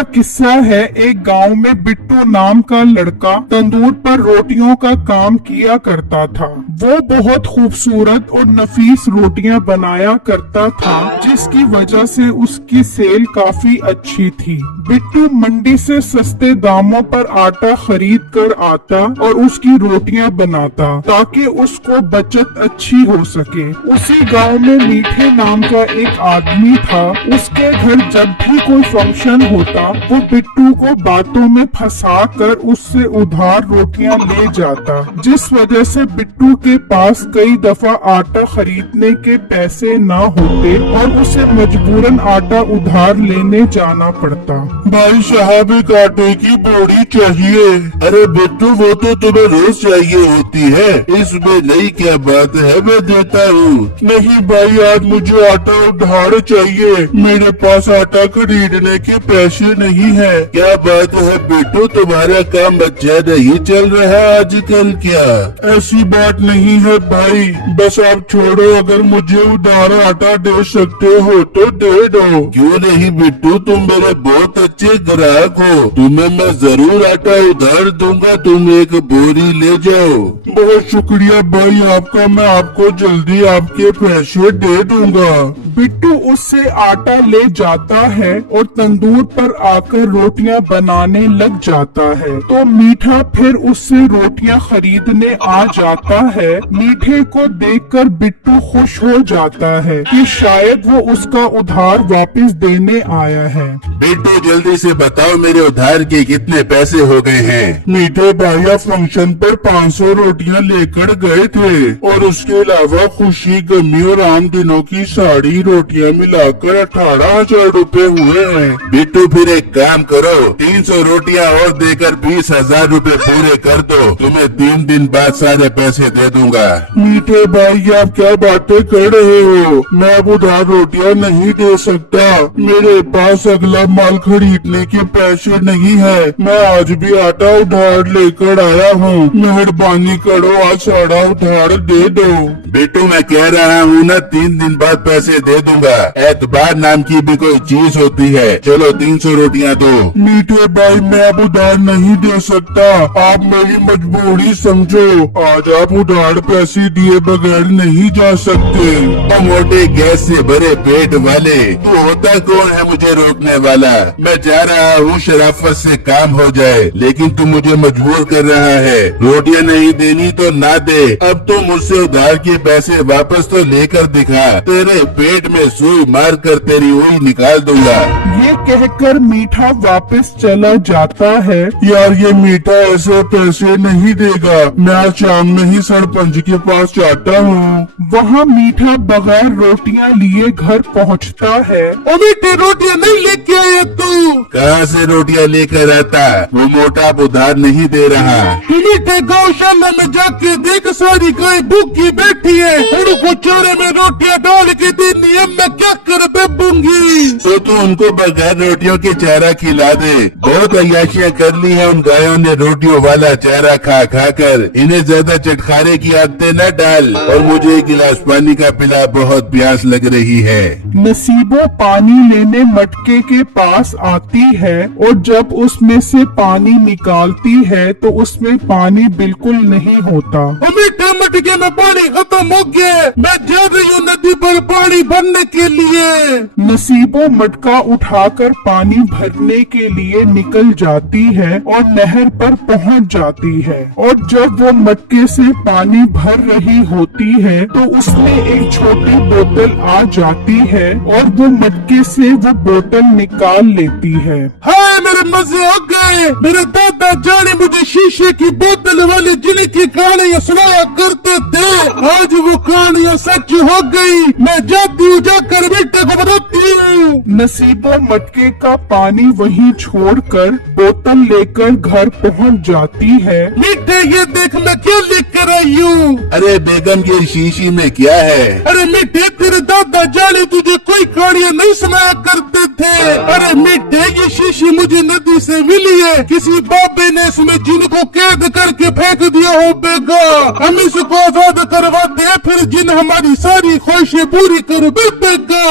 का किस्सा है। एक गांव में बिट्टू नाम का लड़का तंदूर पर रोटियों का काम किया करता था। वो बहुत खूबसूरत और नफीस रोटियां बनाया करता था, जिसकी वजह से उसकी सेल काफी अच्छी थी। बिट्टू मंडी से सस्ते दामों पर आटा खरीद कर आता और उसकी रोटियां बनाता ताकि उसको बचत अच्छी हो सके। उसी गांव में मीठे नाम का एक आदमी था। उसके घर जब भी कोई फंक्शन होता वो बिट्टू को बातों में फंसा कर उससे उधार रोटियां ले जाता, जिस वजह से बिट्टू के पास कई दफा आटा खरीदने के पैसे ना होते और उसे मजबूरन आटा उधार लेने जाना पड़ता। भाई साहब एक आटे की बोरी चाहिए। अरे बिट्टू वो तो तुम्हें रोज चाहिए होती है, इसमें नई क्या बात है, मैं देता हूँ। नहीं भाई आज मुझे आटा उधार चाहिए, मेरे पास आटा खरीदने के पैसे नहीं है। क्या बात है बिट्टू तुम्हारा काम अच्छा नहीं चल रहा आजकल क्या? ऐसी बात नहीं है भाई, बस आप छोड़ो, अगर मुझे उधार आटा दे सकते हो तो दे दो। क्यों नहीं बिट्टू, तुम मेरे बहुत अच्छे ग्राहक हो, तुम्हें मैं जरूर आटा उधार दूंगा, तुम एक बोरी ले जाओ। बहुत शुक्रिया भाई आपका, मैं आपको जल्दी आपके पैसे दे दूंगा। बिट्टू उससे आटा ले जाता है और तंदूर पर आकर रोटियां बनाने लग जाता है। तो मीठा फिर उससे रोटियां खरीदने आ जाता है। मीठे को देखकर बिट्टू खुश हो जाता है कि शायद वो उसका उधार वापस देने आया है। बिट्टू जल्दी से बताओ मेरे उधार के कितने पैसे हो गए हैं? मीठे भैया फंक्शन पर 500 रोटियां लेकर गए थे और उसके अलावा खुशी गमी और आम दिनों की सारी रोटियां मिलाकर 18,000 रूपए हुए हैं। बिट्टू फिर एक काम करो, 300 रोटियां और देकर 20,000 रूपए पूरे कर दो, तुम्हें 3 दिन बाद सारे पैसे दे दूंगा। मीठे भाई आप क्या बातें कर रहे हो, मैं अब उधार रोटियां नहीं दे सकता, मेरे पास अगला माल खरीदने के पैसे नहीं है। मैं आज भी आटा उधार लेकर आया हूँ, मेहरबानी करो आज सारा उधार दे दो। बिट्टू मैं कह रहा हूँ ना 3 दिन बाद पैसे दे दूंगा, एतबार नाम की भी कोई चीज होती है। चलो 300 रोटियां दो। मीठे भाई मैं अब उधार नहीं दे सकता, आप मेरी मजबूरी समझो, आज आप उधार पैसे दिए बगैर नहीं जा सकते। तो मोटे गैस से भरे पेट वाले तू होता कौन है मुझे रोकने वाला? मैं जा रहा हूँ शराफत से काम हो जाए, लेकिन तू मुझे मजबूर कर रहा है। रोटियां नहीं देनी तो ना दे, अब तो मुझसे उधार के पैसे वापस तो लेकर दिखा, तेरे पेट में सुई मार कर तेरी उंगली निकाल दूंगा। ये कहकर मीठा वापस चला जाता है। यार ये मीठा ऐसे पैसे नहीं देगा, मैं आज शाम में ही सरपंच के पास जाता हूँ। वहाँ मीठा बगैर रोटियां लिए घर पहुँचता है। मीठे रोटियां नहीं लेके आया तू? कहाँ से रोटियां लेकर आता? वो मोटा उधार नहीं दे रहा। मीठे गौशाला में जाके देख सारी गाय भूखी बैठी है, उनको चारे में रोटियां डाल के देनी है, मैं क्या कर बेबूंगी। तो तू उनको बगैर रोटियों के चारा खिला दे। बहुत अय्याशियां कर ली है उन गायों ने रोटियों वाला चारा खा खा कर, इन्हें ज्यादा चटखारे की आदतें न डाल, और मुझे एक गिलास पानी का पिला, बहुत प्यास लग रही है। नसीबो पानी लेने मटके के पास आती है और जब उसमें से पानी निकालती है तो उसमें पानी बिल्कुल नहीं होता। मीठे मटके में पानी खत्म हो गया, मैं जा रही हूँ नदी पर पानी भरने के लिए। नसीबो मटका उठाकर पानी भरने के लिए निकल जाती है और नहर पर पहुंच जाती है, और जब वो मटके से पानी भर रही होती है तो उसमें एक छोटी बोतल आ जाती है और वो मटके से वो बोतल निकाल लेती है। हाय मेरे मजे हो गए, मेरे दादा जाने मुझे शीशे की बोतल वाली जिले की कहानियाँ सुनाया करते थे, आज वो कहानियाँ सच हो गई। मैं जाती हूँ, जाकर बेटे को बताती हूँ। नसीबो मटके का पानी वहीं छोड़कर बोतल लेकर घर पहुंच जाती है। मीठे ये देख मैं क्या लेकर आई हूँ। अरे बेगम ये शीशी में क्या है? अरे मीठे तेरे दादा जाने तुझे कोई कहानियाँ नहीं सुनाया करते थे। अरे मीठे ये शीशी मुझे नदी से मिली है, किसी बाबे ने इसमें जिन को कैद करके फेंक दिया हो बेगा, हम इसको आजाद करवा दे, फिर जिन हमारी सारी ख्वाहिशें पूरी कर बेगा।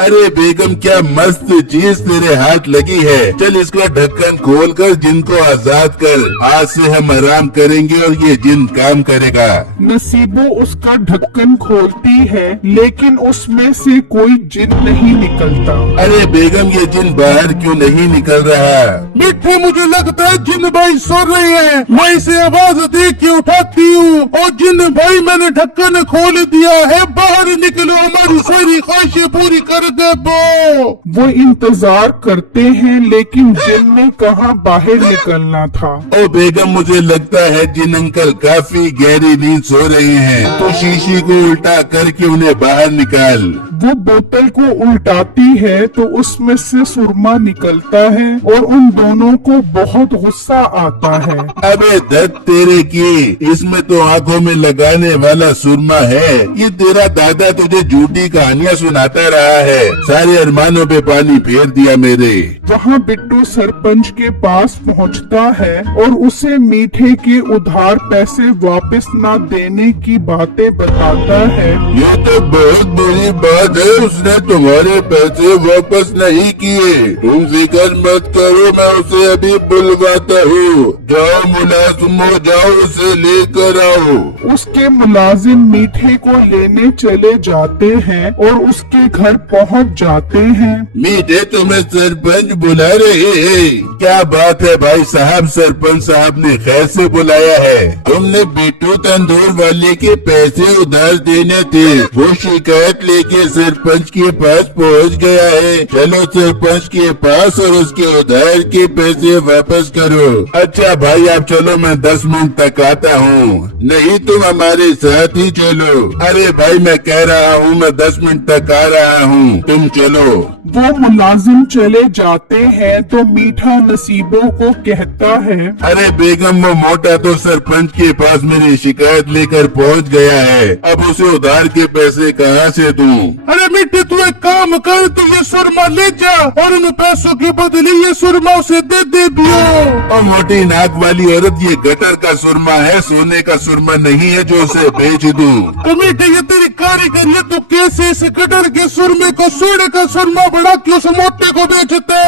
अरे अरे बेगम क्या मस्त चीज तेरे हाथ लगी है, चल इसका ढक्कन खोल कर जिन को आजाद कर, आज से हम आराम करेंगे और ये जिन काम करेगा। नसीबो उसका ढक्कन खोलती है लेकिन उसमें से कोई जिन नहीं निकलता। अरे बेगम ये जिन बाहर क्यों नहीं निकल रहा? मिठे मुझे लगता है जिन भाई सो रहे हैं, मैं इसे आवाज दे के उठाती हूँ और जिन भाई मैंने ढक्कन खोल दिया है, बाहर निकलो, हमारी सारी ख्वाहिशें पूरी कर दे। वो इंतजार करते हैं लेकिन जिन ने कहा बाहर निकलना था। ओ बेगम मुझे लगता है जिन अंकल काफी गहरी नींद सो रहे हैं, तो शीशी को उल्टा करके उन्हें बाहर निकाल। वो बोतल को उल्टाती है तो उसमें से सुरमा निकलता है और उन दोनों को बहुत गुस्सा आता है। अबे दत्त तेरे की, इसमें तो आंखों में लगाने वाला सुरमा है। ये तेरा दादा तुझे झूठी कहानियाँ सुनाता रहा है, सारे अरमानों पे पानी फेर दिया मेरे। वहाँ बिट्टू सरपंच के पास पहुँचता है और उसे मीठे के उधार पैसे वापस न देने की बातें बताता है। ये तो बहुत बुरी बात है, उसने तुम्हारे पैसे वापस नहीं किए। तुम फिक्र मत करो, मैं उसे अभी बुलवाता हूँ। जाओ मुलाजिमो, जाओ उसे लेकर आओ। उसके मुलाजिम मीठे को लेने चले जाते हैं और उसके घर पहुँच जाते हैं। मीठे तुम्हें सरपंच बुला रहे हैं। क्या बात है भाई साहब, सरपंच साहब ने खैर से बुलाया है। तुमने बिट्टू तंदूर वाले के पैसे उधार देने थे, वो शिकायत लेके सरपंच के पास पहुंच गया है। चलो सरपंच के पास और उसके उधार के पैसे वापस करो। अच्छा भाई आप चलो, मैं 10 मिनट तक आता हूँ। नहीं तुम हमारे साथ ही चलो। अरे भाई मैं कह रहा हूँ मैं 10 मिनट तक आ रहा हूँ, तुम चलो। वो मुलाजिम चले जाते हैं तो मीठा नसीबों को कहता है, अरे बेगम वो मोटा तो सरपंच के पास मेरी शिकायत लेकर पहुंच गया है, अब उसे उधार के पैसे कहाँ से दूं? अरे मिट्टी तू एक काम कर, तू ये सुरमा ले जा और उन पैसों के बदले ये सुरमा उसे दे दियो। और मोटी नाक वाली औरत, ये गटर का सुरमा है, सोने का सुरमा नहीं है जो उसे बेच दूं। तो मिट्टी ये तेरी कारीगरी है, तू कैसे इस गटर के सुरमे को सोने का सुरमा बढ़ा के उस मोटे को बेचते?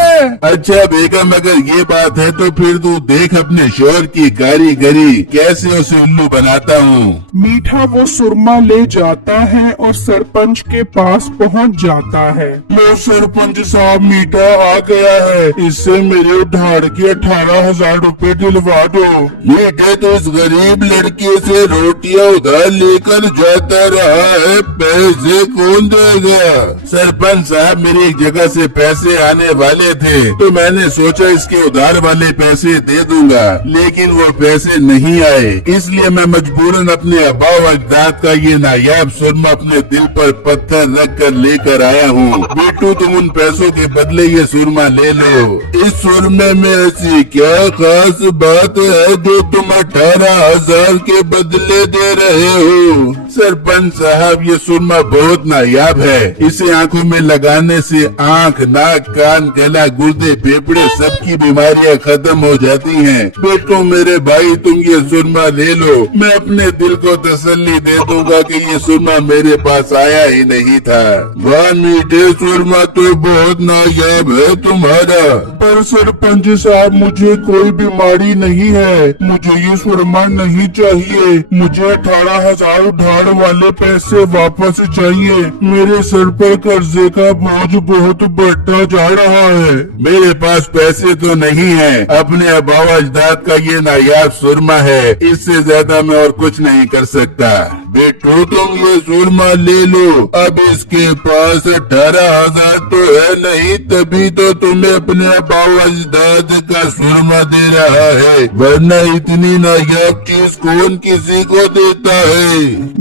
अच्छा बेगम अगर ये बात है तो फिर तू देख अपने शोर की कारीगरी, कैसे उसे उल्लू बनाता हूँ। मीठा वो सुरमा ले जाता है और सरपंच के पास पहुंच जाता है। लो सरपंच साहब मीठा आ गया है, इससे मेरे उधार के 18,000 रुपए दिलवा दो। मीठे तो इस गरीब लड़के से रोटियां उधार लेकर जाता रहा है, पैसे कौन देगा? सरपंच साहब मेरी एक जगह से पैसे आने वाले थे तो मैंने सोचा इसके उधार वाले पैसे दे दूंगा, लेकिन वो पैसे नहीं आए, इसलिए मैं मजबूरन अपने अब्बा व अजदाद का ये नायाब सुरमा अपने दिल पर पत्थर रख कर लेकर आया हूँ। बेटू तुम उन पैसों के बदले ये सुरमा ले लो। इस सुरमे में ऐसी क्या खास बात है जो तुम 18,000 के बदले दे रहे हो? सरपंच साहब ये सुरमा बहुत नायाब है, इसे आंखों में लगाने से आंख, नाक, कान, गला, गुर्दे, फेफड़े सबकी बीमारियां खत्म हो जाती हैं। बेटो मेरे भाई तुम ये सुरमा ले लो, मैं अपने दिल को तसल्ली दे दूंगा कि ये सुरमा मेरे पास आया ही नहीं था। वाह मीठे सुरमा तो बहुत नायाब है तुम्हारा। पर सरपंच साहब मुझे कोई बीमारी नहीं है, मुझे ये सुरमा नहीं चाहिए, मुझे 18,000 उधार वाले पैसे वापस चाहिए। मेरे सर पर कर्जे का बोझ बहुत बढ़ता जा रहा है। मेरे पास पैसे तो नहीं है, अपने अब्बा अजदाद का ये नायाब सुरमा है, इससे ज्यादा मैं और कुछ नहीं कर सकता। बेटो तुम ये सुरमा ले लो, अब इसके पास 18,000 तो है नहीं, तभी तो तुम्हें अपने अब्बा अजदाद का सुरमा दे रहा है, वरना इतनी नायाब चीज कौन किसी को देता है।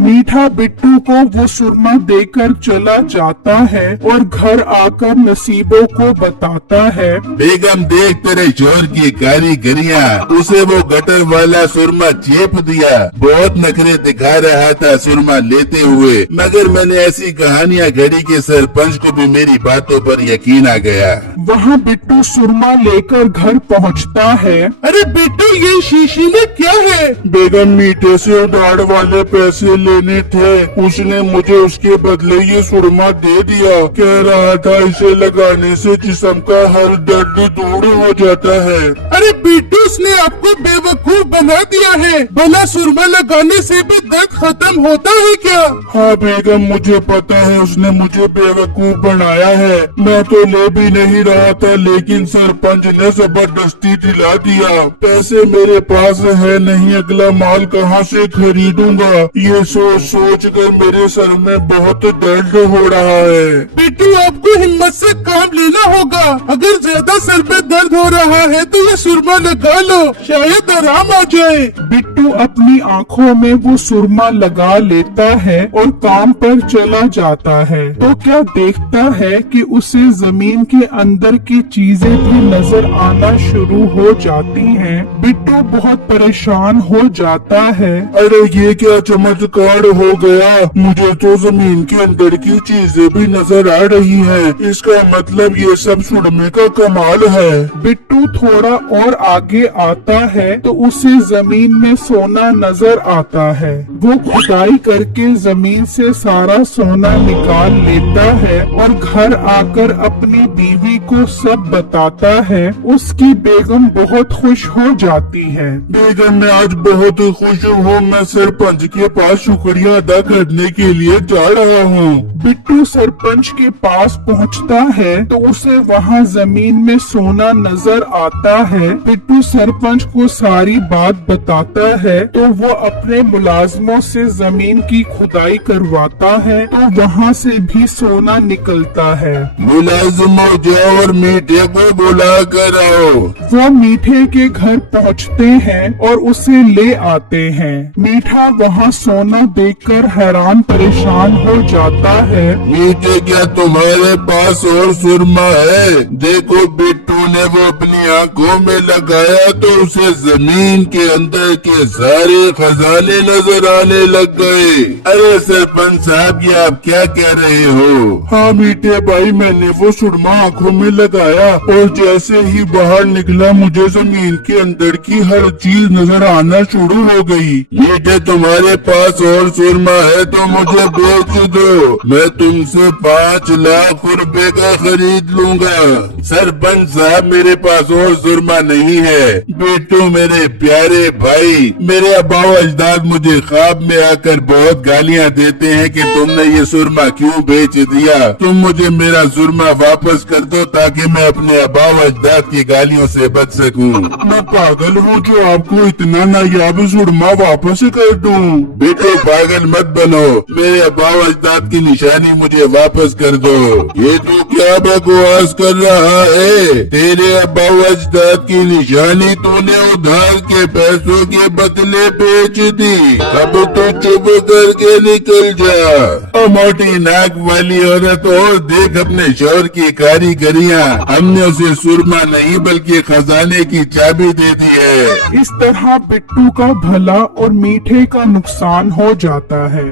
मीठा बिट्टू को वो सुरमा देकर चला जाता है और घर आकर नसीबों को बताता है, बेगम देख तेरे चोर की कारीगरियाँ, उसे वो गटर वाला सुरमा चेप दिया, बहुत नखरे दिखा रहा था था सुरमा लेते हुए, मगर मैंने ऐसी कहानियाँ घड़ी के सरपंच को भी मेरी बातों पर यकीन आ गया। वहाँ बिट्टू सुरमा लेकर घर पहुँचता है। अरे बिट्टू, ये शीशी में क्या है? बेगम, मीठे से उधार वाले पैसे लेने थे, उसने मुझे उसके बदले ये सुरमा दे दिया। कह रहा था इसे लगाने से जिस्म का हर दर्द दूर हो जाता है। अरे बिट्टू, उसने आपको बेवकूफ बना दिया है। भला सुरमा लगाने से भी दर्द खत्म होता है क्या? हाँ बेगम, मुझे पता है उसने मुझे बेवकूफ बनाया है। मैं तो ले भी नहीं रहा था, लेकिन सरपंच ने जबरदस्ती दिला दिया। पैसे मेरे पास है नहीं, अगला माल कहाँ से खरीदूंगा? ये सोच सोच कर मेरे सर में बहुत दर्द हो रहा है। बिट्टू, आपको हिम्मत से काम लेना होगा। अगर ज्यादा सर में दर्द हो रहा है तो ये सुरमा लगा लो, शायद आराम आ जाए। बिट्टू अपनी आँखों में वो सुरमा लगा लेता है और काम पर चला जाता है। तो क्या देखता है कि उसे जमीन के अंदर की चीजें भी नजर आना शुरू हो जाती हैं। बिट्टू बहुत परेशान हो जाता है। अरे ये क्या चमत्कार हो गया? मुझे तो जमीन के अंदर की चीजें भी नजर आ रही हैं। इसका मतलब ये सब सुरमे का कमाल है। बिट्टू थोड़ा और आगे आता है तो उसे जमीन में सोना नजर आता है। वो खुदाई करके जमीन से सारा सोना निकाल लेता है और घर आकर अपनी बीवी को सब बताता है। उसकी बेगम बहुत खुश हो जाती है। बेगम, मैं आज बहुत खुश हूँ। मैं सरपंच के पास शुक्रिया अदा करने के लिए जा रहा हूँ। बिट्टू सरपंच के पास पहुँचता है तो उसे वहाँ जमीन में सोना नजर आता है। बिट्टू सरपंच को सारी बात बताता है तो वो अपने मुलाजमों से जमीन की खुदाई करवाता है तो वहाँ से भी सोना निकलता है। मुलाजिमों, जाओ और मीठे को बुला कर आओ। वो मीठे के घर पहुँचते हैं और उसे ले आते हैं। मीठा वहाँ सोना देखकर हैरान परेशान हो जाता है। मीठे, क्या तुम्हारे पास और सुरमा है? देखो, बिट्टू ने वो अपनी आंखों में लगाया तो उसे जमीन के अंदर के सारे खजाने नजर आने लग गए। अरे सरपंच साहब, ये आप क्या कह रहे हो? हाँ मीठे भाई, मैंने वो सुरमा आंखों में लगाया और जैसे ही बाहर निकला मुझे जमीन के अंदर की हर चीज नजर आना शुरू हो गई। मीठे, तुम्हारे पास और सुरमा है तो मुझे बेच दो, मैं तुमसे 5 लाख रुपए का खरीद लूंगा। सरपंच साहब, मेरे पास और सुरमा नहीं है। बेटू, मेरे प्यारे भाई, मेरे अब्बा अजदाद मुझे ख्वाब में आकर बहुत गालियाँ देते हैं कि तुमने ये सुरमा क्यों बेच दिया। तुम मुझे मेरा सुरमा वापस कर दो ताकि मैं अपने अब्बा अजदाद की गालियों से बच सकूं। मैं पागल हूँ जो आपको इतना नायाब सुरमा वापस कर दूं। बेटो, पागल मत बनो, मेरे अब्बा अजदाद की निशानी मुझे वापस कर दो। ये तो क्या बकवास कर रहा है? तेरे अब्बा अजदाद की निशानी तूने उधार के पैसों के बदले बेच दी। अब तो चुप करके निकल जा। मोटी नाक वाली औरत, और देख अपने शौहर की कारीगरियाँ। हमने उसे सुरमा नहीं बल्कि खजाने की चाबी दे दी है। इस तरह बिट्टू का भला और मीठे का नुकसान हो जाता है।